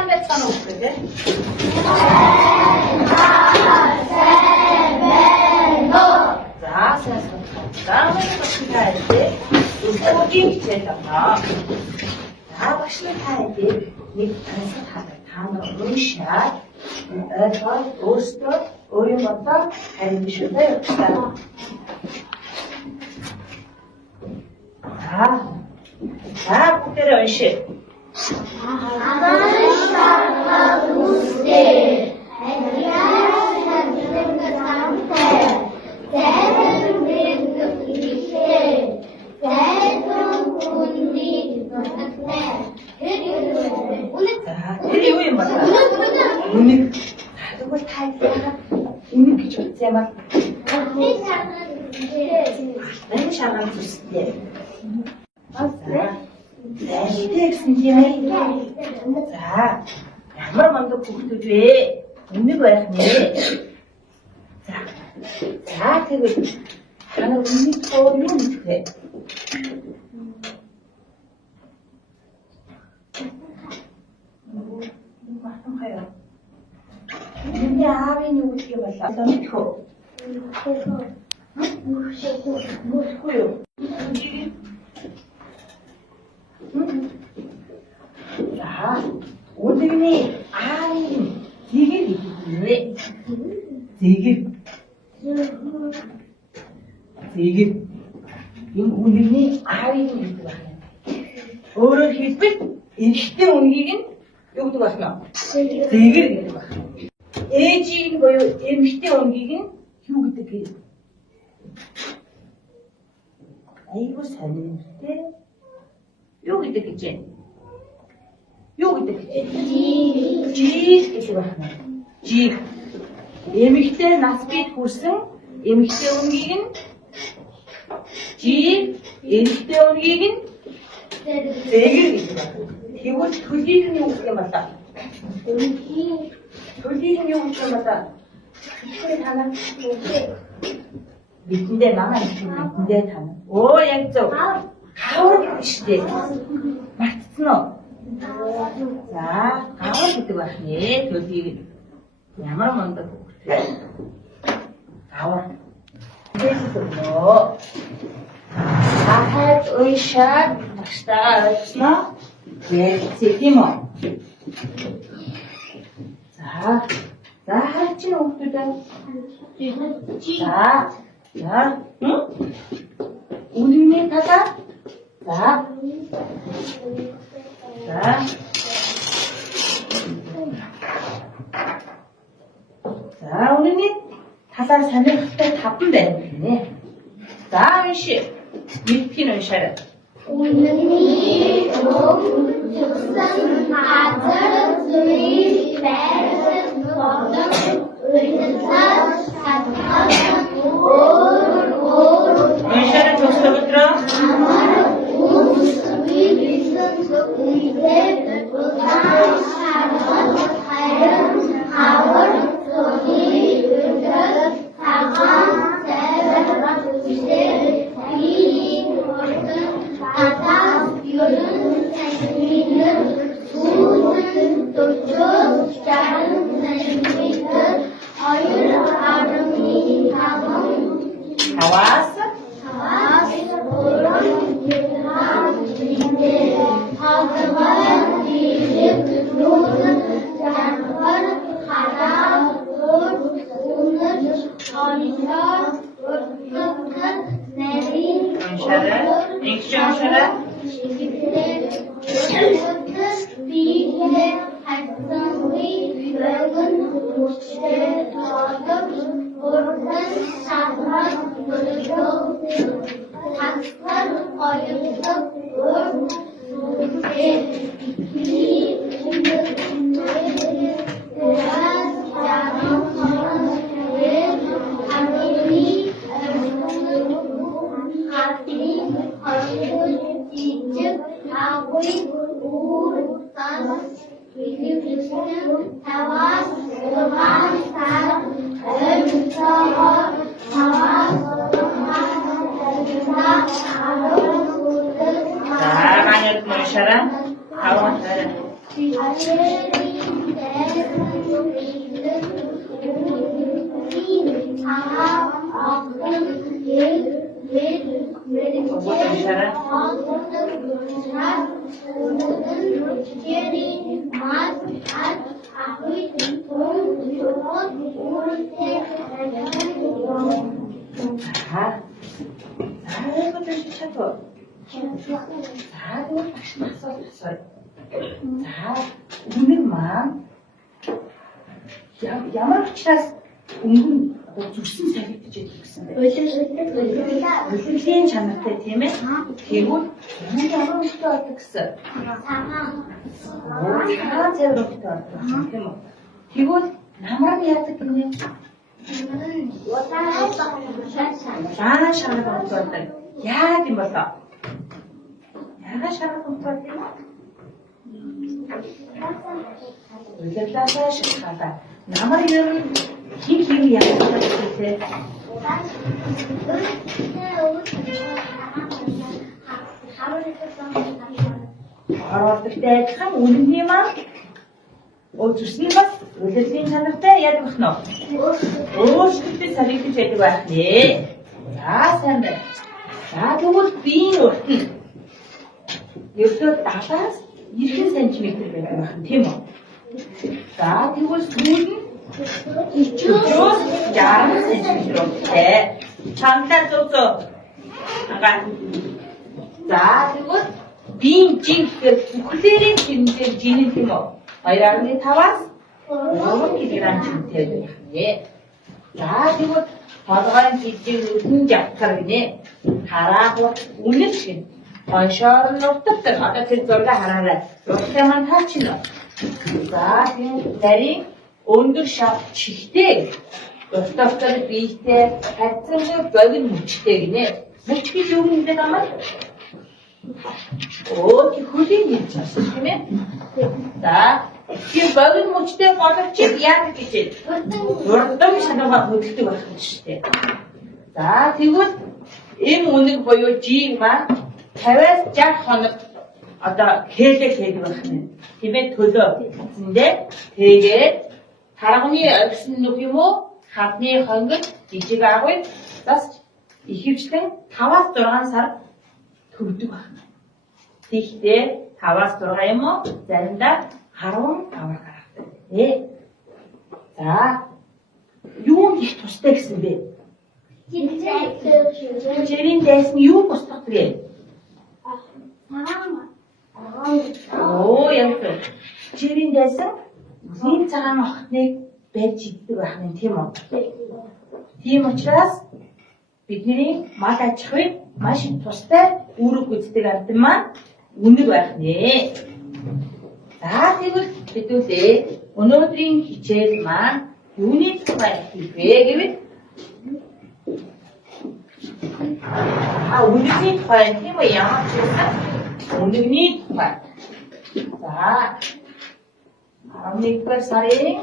삼백산 없거든. 자, 다음에 어떻게 할지 소기 제다가 자, başını terdi. Nefesi tanı uşak. Erkan, dostu, oyunmadan kardeşimde yoksa. 자, 국대로 ön시. 우리 oyunmadan. Unik. Hadi bu tayfaya. Unik çok sevmek. Ben şarkı istedim. 네, 엑스인지 자, 한 번만 더 국도 돼. 있는 거야, 네. 자, 그거 하나 우니 돼. 어떤가요? 근데 아버님 어떻게 봤어? 너무 뭐고요? 자, 오늘이 아니 되게 되게 되게 오늘이 아이는 이거 어른 hilbet işte 옮기긴 여기도 가시나 되게 봐. 애지 거요 emşte 옮기긴 여기 되게 아이고 살는데 여기 되겠지. 여기 되겠지. 지 이렇게 봐. 지 emşte nasibet kursun emşte 옮기긴 지 emşte 옮기긴 되게 이렇게 봐. 이거 돌리는 용어가 맞다. 돌리는 용어가 맞다. 그래 하나 밑인데 나만 밑인데 다는. 오 양쪽. 가오를 시대. 맞노. 자, 가오를 그때 봤니? 저기 양을 먼저 그래. 가오. 그래서 자, 의샷 başta ve çekimo. 자, 할지 없다. 자, 응? 우리네 타다. 자, 우리네 타다 사면 그때 바쁜데. 자, 은씨, 밀피는 샤라. 오늘이 좀 죽선 아들 둘이 배를 먹는 의사 사탕 오르 샤라 조스부터 아마르 우스위 비슨 우이데 우산 샤라 하얀 하월 소니 의사 사과 세라 주세 이 아다 요른 생기는 수는 도쪽 작은 생기는 어율 아름이 가방 나왔어? 오른 유랑인데 하그만 이집 노는 장관 가다 오는 어리사 어떻게 내린 샤라, 액션 샤라. 비에 활성의 외근 도시에 더덕 오른 사람 노력 학살 어려서 올 수에 이 대한 자랑 서로의 하늘이 하늘이 얼굴 이즉 아구이 우르탄 위리비스는 다와 소만 사람 얼서어 다와 소만 사람 자, 많이 샤라. 가오 샤라. 아들이 үнэн маань ямар учраас өнгөн зүрсэн салхидж байдаг гэсэн бэ? Үлгэлийн чанартай тийм ээ. Тэгвэл ямар өнгөтэй байдаг гэсэн. Цагаан цайвар өнгөтэй байдаг тийм үү? Тэгвэл намар нь яадаг юм бэ? Улаан шаргал өнгөтэй байдаг. Яа гэм болоо? Яагаад шаргал өнгөтэй байдаг юм бэ? Үлгэлээсээ шалтгаалаа. Намар ер нь хин яагаад вэ? Харагдaltaй адилхан үнэний маань зүрсний бас үлгэлийн чанартай яадаг бах нь өөрсдөө салхидж байдаг байх нэ. За сайн байна. За тэгвэл биеийн урт нь ердөө 70-аас 90 см байдаг байх нь тийм үү? За тэгвэл сүүл нь 40-аас 60 см урттай. Чамдаа зөө. Агаа. За тэгвэл биеийн жин гэхээр бүхлээрийн хэмжээ жин юм уу? 2.5-аас 3 кг жинтэй байх нэ. За тэгвэл толгойн жижиг нүдэн жавхар гинэ. Хараагуул үнэн шиг. Оншоор нь уртдаг. Одоо тэр зураг хараарай. Урттай маань таачна. За тийм дарийн өндөр шав чихтэй. Урттайгаар биетэй хайцангуй богино мөчтэй гинэ. Мөч гэж юу юм бэ намайг? Тий хөлийн хийж байна тийм ээ. За тийм богино мөчтэй боловч яадаг гэж урдам шанаагаар хөдөлдөг байх юм шүү дээ. За тэгвэл энэ үнэг буюу жин маань 50-аас 60 хоног одоо хэлэх байх нь. Тийм ээ төлөө эзэндээ тэгээд тарганы оргисон нүх юм уу? Хадны хонгод жижиг агуй бас ихэвчлэн 5-аас 6 сар төрдөг байна. Тэгэхдээ 5-аас 6 юм уу? Заримдаа 15 гарахтай. За юу их тустай гэсэн бэ? Жирийн дэс нь юу босдог вэ? Яг л. Жирийн дэс нь цагаан охтныг байж иддэг байх нь тийм үү? Тийм учраас бидний мал аж ахуйд маш тустай үүрэг гүйцэтгэх ард маань үнэг байх нэ. За тэгвэл хэдүүлээ өнөөдрийн хичээл маань юуны тухай хэлвэ гэвэл үнэгний тухай тийм үү? Ямар ч байсан үнэгний тухай. За 11-р сарын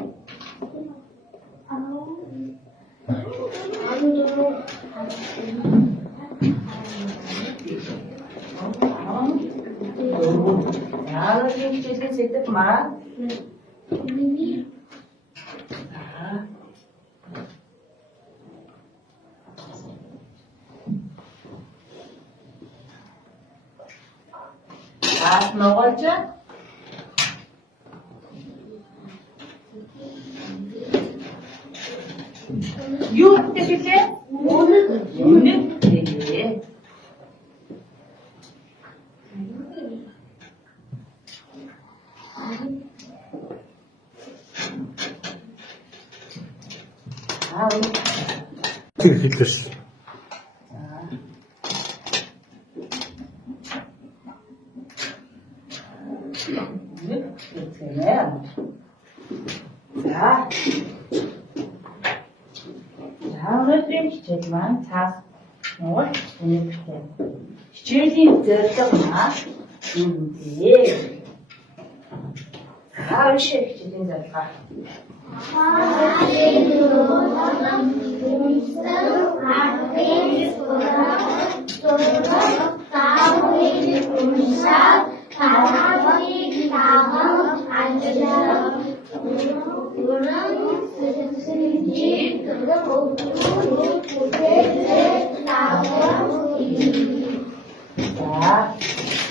Яагаад хичээлээ зэдэг маа? Аас могож юу гэдэг вэ? Үнэг гэдэг. Тэр хэлсэн. Өнөөдрийн хичээл маань цаас Монгол үнэтэй. Хичээлийн зорилго маань юу вэ? Хаашаа хичээлийн зорилго?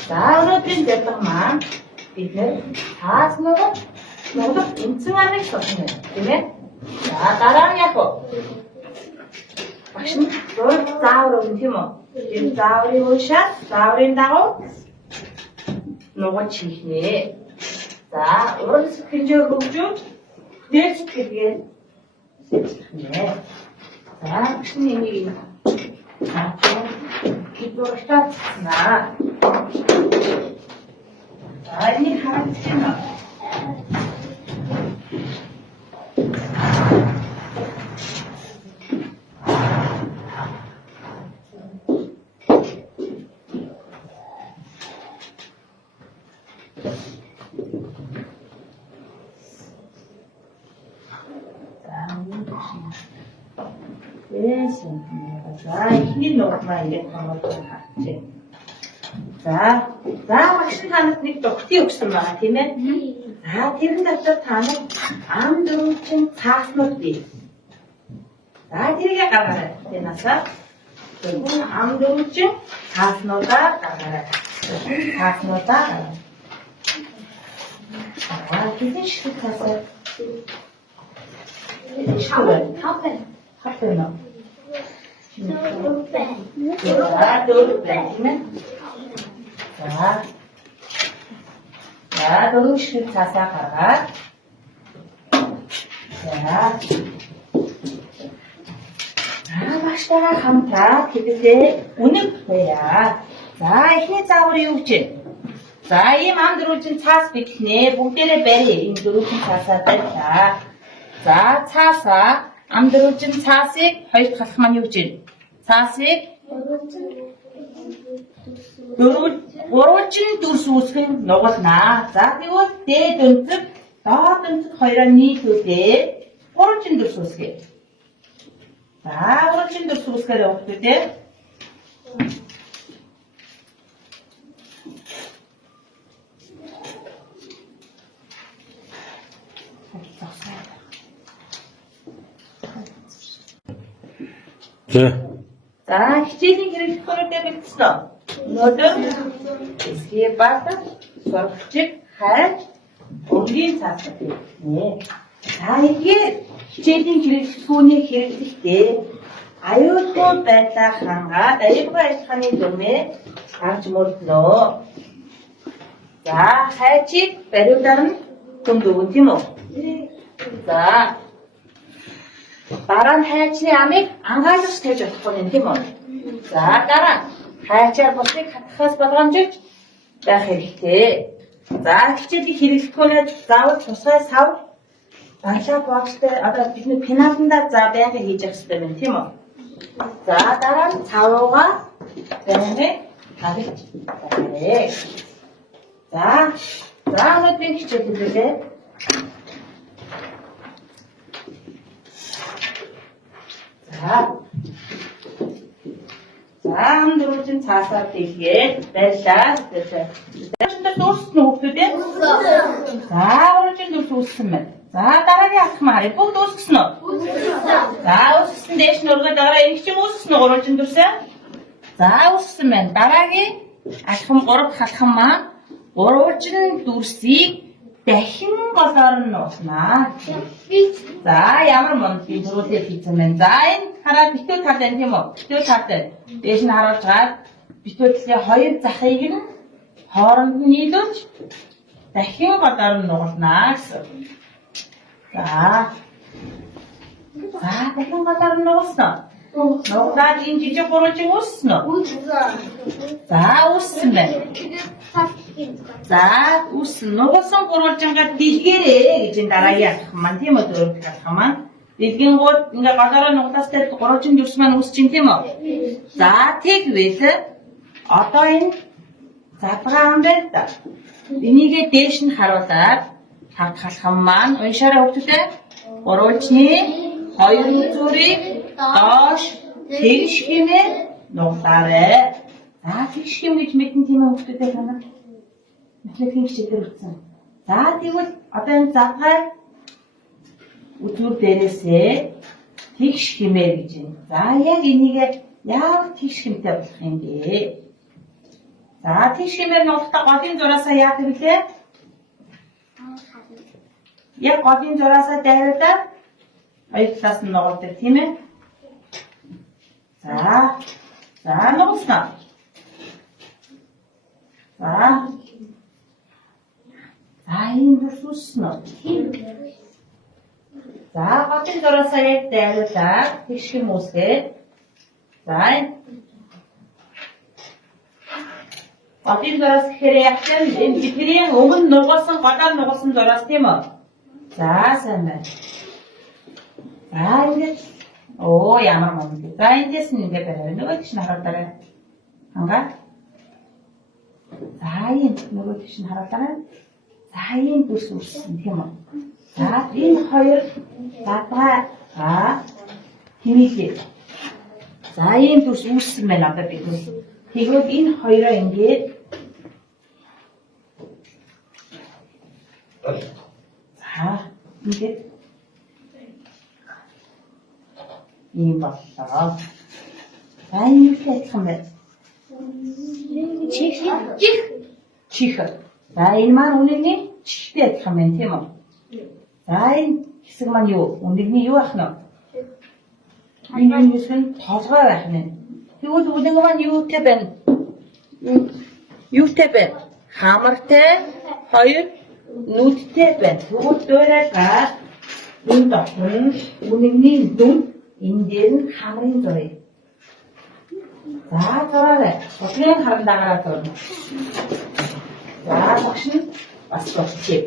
За өнөөдрийн зорилго маань бид нэр цаас Монгол үндсэн аргыг сурах юм тийм ээ. За дараа нь яг багш нь заавар өгнө тийм үү? Энэ зааврыг уушаад зааврын дагуу нугаж хийх нэ. За уран сэтгэлээр хөгжүүл дээр сэтгэлгээ сэтгэх нэ. За багш нь энийг Кидуртаа наа. Аний харагдана. За ихний нугмаа ингээд хамгаалж харчих. За багш танад нэг дугтыг өгсөн байгаа тийм ээ. За тэрэн дотор та нар ам дөрвчин цааснууд бий. За тэрийг гаргаарай. Тэнасаа ам дөрвчин цааснуудаа гаргаарай. Цааснуудаа гаргаарай. Хэдэн шиг цаасаа? Хаппен. За дөрөв шиг цаасаа гаргаад. Багштайгаа хамтраа хэвлээ үнэн бая. За эхний заавар юу гэж? За ийм ам дөрвчин цаас бидлэнэ. Бүгдээрээ барья. Энэ дөрвчин цаасаа барьлаа. За цаасаа ам дөрвчин цаасыг хоёрт халах маань юу гэж? Цаасыг гурвалжин дүрс үүсгэн нугалнаа. За тэгвэл дээд өнцөг, доод өнцөг хоёроо нийлүүлээ. Гурвалжин дүрс үүсгэе. За гурвалжин дүрс үүсгээр явах үү? За хичээлийн хэрэглэлүүдэд бэлдсэн үү? Өнөөдөр эсхий бата сурагчид хайж өнгийн цаасаа нэ. За ихээр хичээлийн хэрэглэлүүний хэрэглэхдээ аюулгүй байдлаа хангаад аюулгүй ажиллагааны дүрмээ харж мөрдлөө. За хайчийг бариулаар нь хүнд өгөн тийм үү? За дараа нь хайчны амийг ангаалж тавьж болохгүй юм тийм үү? За дараа хайчаар бусдыг хатгахаас болгоомжиж байх хэрэгтэй. За хичээлийн хэрэглэлтгүүнээ заавал тусгай сав банлаа бокстэй одоо бидний пеналтанда за байнга хийж явах хэрэгтэй байна тийм үү? За дараа нь цавуугаа байнга хавж тавья. За өнөөдрийн хичээлээ За ам дөрвчин цаасаа дэлгээд байлаа. Тэрэнд дүүрсэн хүүхдүүд ээ. За уржин дүүрс үүссэн байна. За дараагийн ах маань бүгд үүсгэсэн үү? За үүсгэсэн дээш нь өргөд дараа энэ чинь үүсгэсэн үү уржин дүүрсээ? За үүсгэсэн байна. Дараагийн алхам 3 халхам маань уржин дүүрсийг дахин голоор нь нууснаа. За ямар монголын дөрүүлээ хийсэн байна. За энэ хараад битүү тал байна тийм үү? Битүү тал байна. Дээш нь харуулж гаад битүү талын хоёр захыг нь хооронд нь нийлүүлж дахин голоор нь нугалнаа гэсэн. За дахин голоор нь нугалснаа. Нуглаад энэ жижиг гурвалжин үүссэн үү? За үүссэн байна. За үүссэн. Нугалсан гурвалжингаа дэлгээрээ гэж энэ дараагийн алхам маань тийм үү? Дөрөвдүгээр алхам маань. Дэлгэнгууд ингээ гадаараа нуглаастай гурвалжин дүрс маань үүсэж байна тийм үү? За тэгвэл одоо энэ запраам байна да. Энийгээ дээш нь харуулаад тавд алхам маань уншаарай хүүхдүүдээ. Гурвалжны хоёр үзүүрийг доош тэгш хэмээн нуглаарай. За тэгш хэм гэж мэдэн тийм ээ хүүхдүүдээ танаа. Математикийн хичээлээр утсан. За тэгвэл одоо энэ завгай үзүүр дээрээсээ Тэгш хэмээр гэж байна. За яг энийг яавал тэгш хэмтэй болох юм бэ? За тэгш хэмээр нь болохдоо голын зураасаа яах вэ? Яг голын зураасаа дайраад хоёр талаас нь нугалдаг тийм ээ? За нугалснаа. За энэ бүсүснэ. За голын зураасаа яг дайруулаад тэгш хэм үүсгээ. За голын зураас гэхээр яг л энэ бидний өмнө нугалсан голоор нугалсан зураас тийм үү? За сайн байна. За ингэж ямар мөн. За эндээс нь ингэ барай. Нөгөө тийш нь харуулаарай. Хангаа. За энэ нөгөө тийш нь харуулаарай. За энэ бүс үрсэн тийм үү? За энэ хоёр гадаа хэмээлээ. За энэ бүс үрсэн байна одоо бид. Тэгээд энэ хоёроо ингээд ингээд ийм боллоо. За энэ юу адилхан байна? Чих. За энэ маань үнэний чихтэй адилхан байна тийм үү? За энэ хэсэг маань юу? Үнэний юу ах нь? Энэ хэсэг нь толгой байх нь. Тэгвэл үнэн маань юутай байна? Юутай байна? Хамартай, хоёр нүдтэй байна. Тэгвэл дуурайгаа энэ дотор үнэний дүн энэ дээр нь хамрын зураг. За зураарай. Бодлын харандагараа зурна. За багш нь бас болчихъя.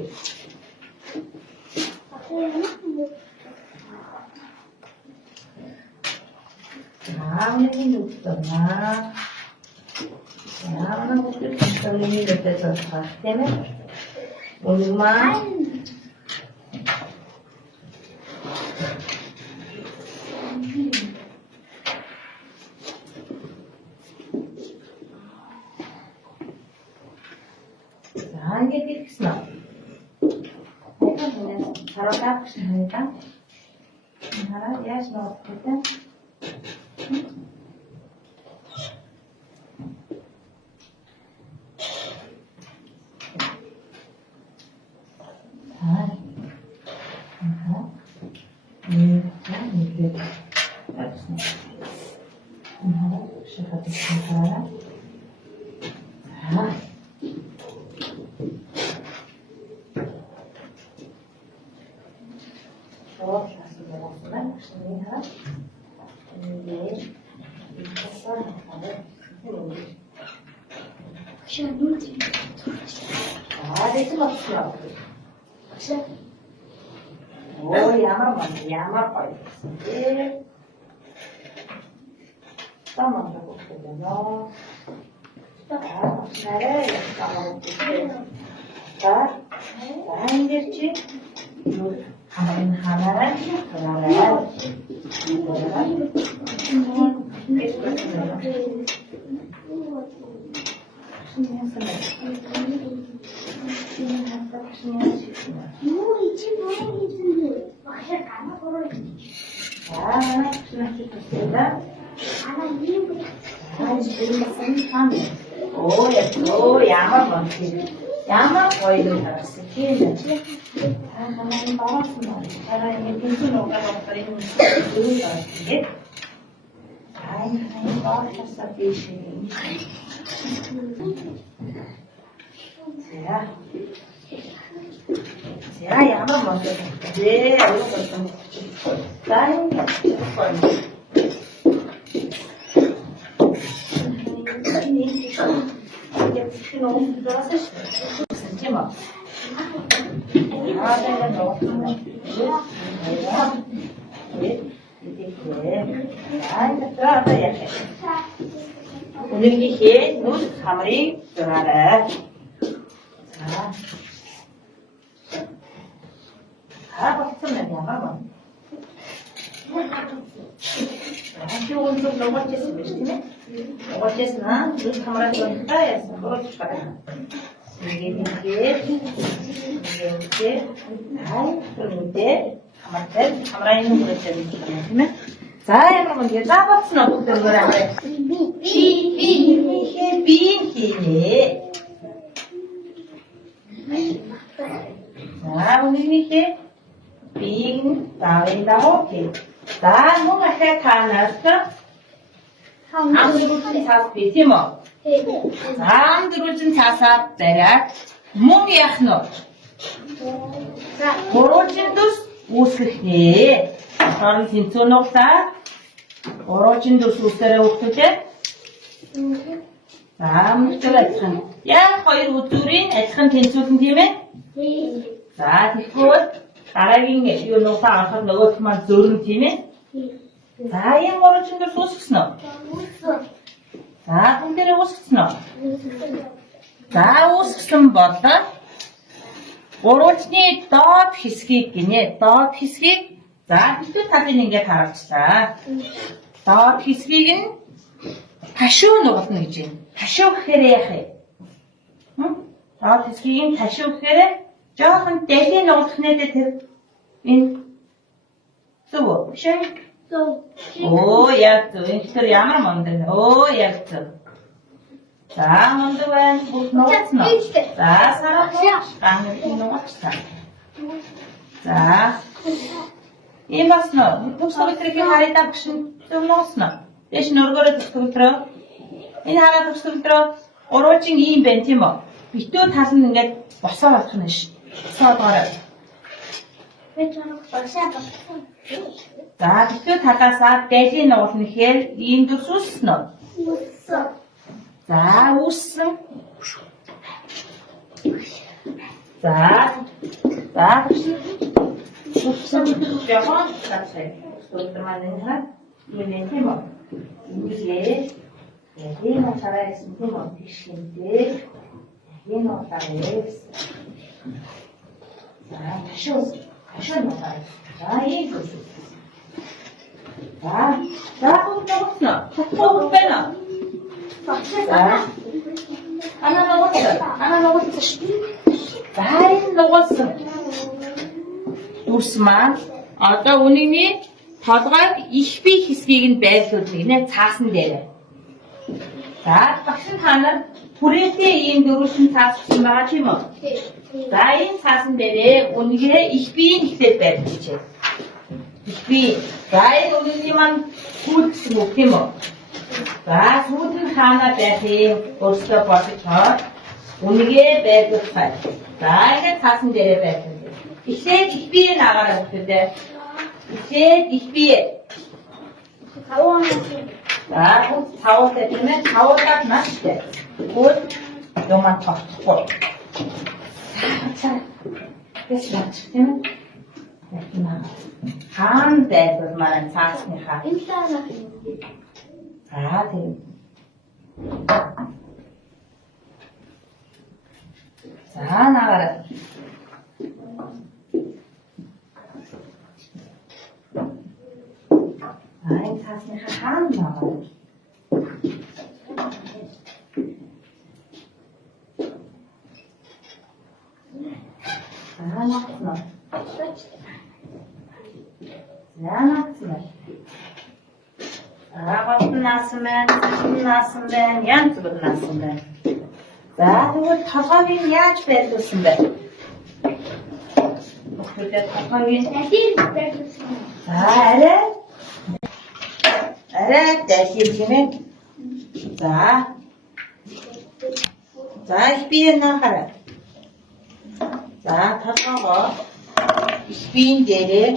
Үнэний нүд зурна. Яагаад үнэний нүдтэй зурах тийм ээ? Үнэн маань ингээд ирсэн аа. Хараа гэсэн юм даа. Хараа яаж ногох вэ? Ямар гоё. Тамаа гоо. Нарай Эндэрчи хамын хамаараа хамаараа Ямар гоё юм тарасан тийм ээ. Хамгийн баасан байна. Хараа ингэ бүхэн угаалгах юм уу? Ай баасан биш юм. За ямар мод вэ? Үнэхээр нүд хамрыг зураарай. Болцсон байна ямар байна? Юу өндөр нугалжсэн биш тийм ээ? Нугалжсэн аа нүд хамраа зурхаа яасан болж байна. Ингээд Хамраа юм уу гэдэг юм тийм ээ. За ямар мөн тэгээ заавалсан өгдөгөр аваа. Би хийнэ. За үнэнийхээ бийг даваа окей. За мөн ахаа танаас хамдруулсан цаас би тийм үү? Хамдруулсан цаасаа бариад мөн яах нь вэ? Гурван дэс үүсгэх нэ. Харин тэнцүү нуглаа. Гурван дэс үүсгээрээ өгтөдөө. За мөрчөө адилхан. Яг хоёр үзүүрийн адилхан тэнцүүлэн тийм ээ? За тэгвэл дараагийн юу нуглаа авахад нөгөөх маань зөрөн тийм ээ? За энэ гурван дэс үүсгэсэн үү? За энэ дээр үүсгэсэн үү? За үүсгэсэн болоо. Гурванчны доод хэсгийг гинэ. Доод хэсгийг за битүү талын ингээд харуулчлаа. Доод хэсгийг нь ташуу нугална гэж байна. Ташуу гэхээр яах вэ? Доод хэсгийг нь ташуу гэхээр жоохон дэлхийн нугалах нэ тэр энэ зөв. Шээ. Оо яг зөв. Энэ тэр ямар мундаг. Оо яг зөв. За мундаг байна. Нууцна. За сараа гангийн нууцсан. За ийм басна. Төгсгөлтрийн харайда багшин зөв нууцна. Дэш нөргөрөө төгсгөлтрөө. Энэ хараа төгсгөлтрөө уруучин ийм байна тийм үү? Битүү тал нь ингээд босоо болох нь ш. Босоодгоор. За битүү талаасаа дэлхийн нугална гэхээр ийм төсөлснө. За үүссэн. За үүссэн яхан тасай. Столтер маань энэ тийм үү? Ингээд энэ царай гэсэн тийм үү? Тишгэнтэй. Энэ утгаарээс. За ташуу нутаа. За ийм төсөл. За бүгдээ байна. Ана нугалсан шүү. Байн нугалсан. Дүрс маань одоо үнийний толгойг их бие хэсгийг нь байрлуулна гинэ цаасан дээр. За багш та нар түрээтэй ийм дөрвөн цаас гэсэн байгаа тийм үү? За энэ цаасан дээрээ үнийгээ их биеийн ихтэй байрлуулчихъя. Их бие. За энэ үнийний маань сүүл гэсэн үг тийм үү? За сүүл нь хаана байх юм? Өөрсдөө бодож хаа. Үнийгээ байрлуулах. За ингээд цаасан дээрээ байрлуулъя. Ихлээд их бие наагаараа өгдөө. Ихлээд их бие. За тавуудаа тийм ээ. Тавуудаа нааштай. Тэгвэл юмаа тогтохгүй. За ясваач тийм ээ. Хаан дээр маань цаасныхаа. За тийм. За наагаараа. Ай цаасныхаа хаан наагаа. Наацна. Наасан байна. Янз бүр наасан байна. За тэгвэл толгойг нь яаж байрлуулсан бэ? Бүгдээ толгойг нь байрлуулсан. За арай дэлхий тийм ээ. За их бие нахараа. За толгоогоо их биеийн дээрээ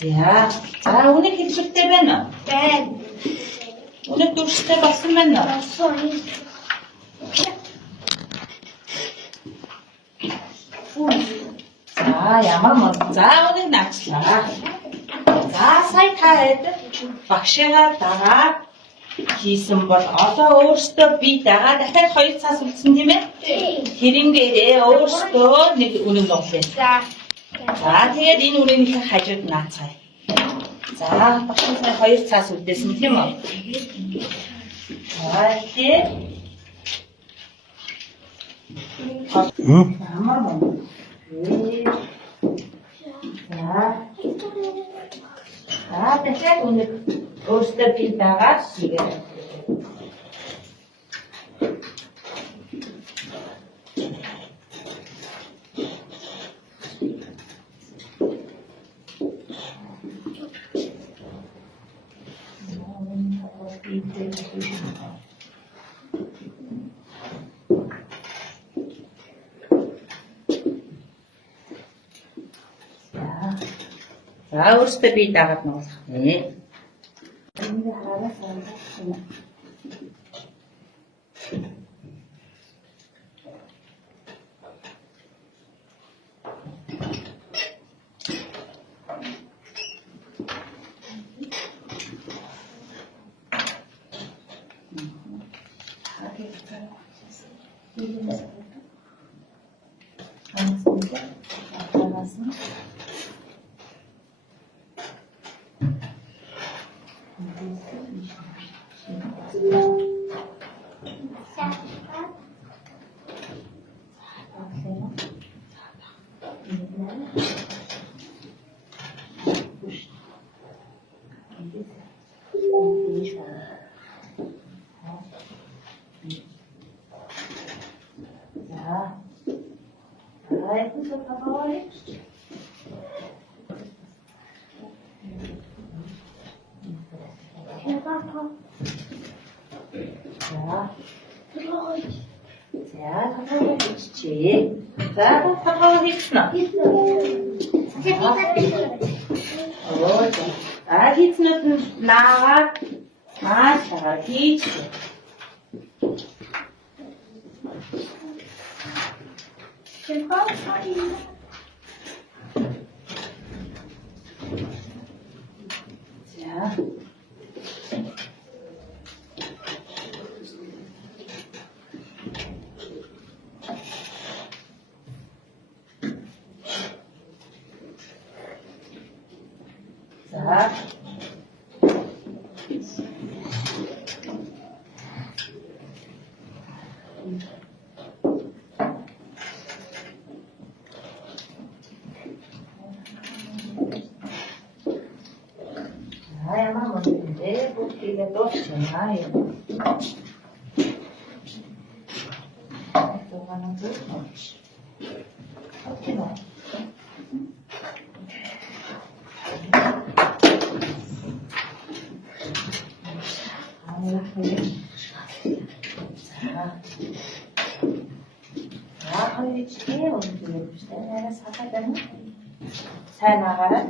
за үнэ хэлбэртэй байна уу? Байна. Үнэ дүрстэй болсон байна уу? За ямар мод. За үнэ наачлаа. За сая та хэд багшигаа дагаад хийсэн бол одоо өөртөө би дагаа дахиад 2 цаас үлдсэн тийм ээ? Тэрнгээрээ өөртөө нэг үнэн нуглаа. За тэгээд энэ үрийнхээ хажууд наацгаая. За багштай 2 цаас үлдээсэн тийм үү? За тэгээд Ямар мөн. Тэгэхээр өнөд өөртөө би дагаад хийгээ. За өөртөө би дагаад нуулах нэ. Ингээ хараа санагдана. Хийцнүүд нь наагаад маш чагаар хийж. Сайн агаараа.